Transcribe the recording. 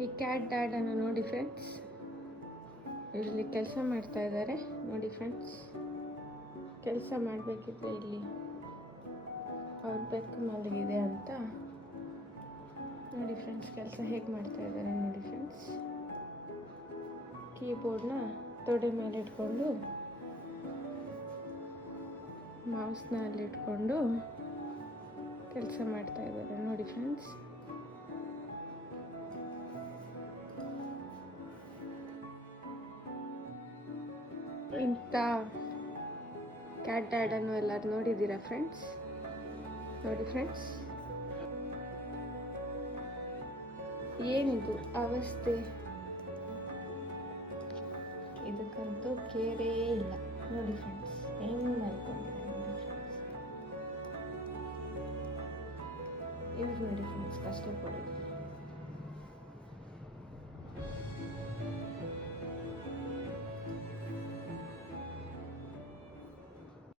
ಈ ಕ್ಯಾಟ್ ಡ್ಯಾಡನ್ನು ನೋಡಿ ಫ್ರೆಂಡ್ಸ್, ಇಲ್ಲಿ ಕೆಲಸ ಮಾಡ್ತಾ ಇದ್ದಾರೆ ನೋಡಿ ಫ್ರೆಂಡ್ಸ್. ಕೆಲಸ ಮಾಡಬೇಕಿದ್ರೆ ಇಲ್ಲಿ ಅವ್ರ ಬೆಕ್ಕು ಮಲಗಿದೆ ಅಂತ ನೋಡಿ ಫ್ರೆಂಡ್ಸ್, ಕೆಲಸ ಹೇಗೆ ಮಾಡ್ತಾ ಇದ್ದಾರೆ ನೋಡಿ ಫ್ರೆಂಡ್ಸ್. ಕೀಬೋರ್ಡ್ನ ತೊಡೆ ಮೇಲೆ ಇಟ್ಕೊಂಡು ಮೌಸ್ನ ಅಲ್ಲಿಟ್ಕೊಂಡು ಕೆಲಸ ಮಾಡ್ತಾ ಇದ್ದಾರೆ ನೋಡಿ ಫ್ರೆಂಡ್ಸ್. ಇಂಥ ಕ್ಯಾಟ್ ಡ್ಯಾಡನ್ನು ಎಲ್ಲರೂ ನೋಡಿದ್ದೀರಾ ಫ್ರೆಂಡ್ಸ್? ನೋಡಿ ಫ್ರೆಂಡ್ಸ್, ಏನಿದು ಅವಸ್ಥೆ, ಇದಕ್ಕಂತೂ ಕೇರೇ ಇಲ್ಲ ನೋಡಿ ಫ್ರೆಂಡ್ಸ್. ಹೆಂಗೆ ಮಾಡ್ಕೊಂಡಿದೆ ನೋಡಿ ಫ್ರೆಂಡ್ಸ್. ಇವ್ರು ನೋಡಿ ಫ್ರೆಂಡ್ಸ್ ಕಷ್ಟಪಡೋದು.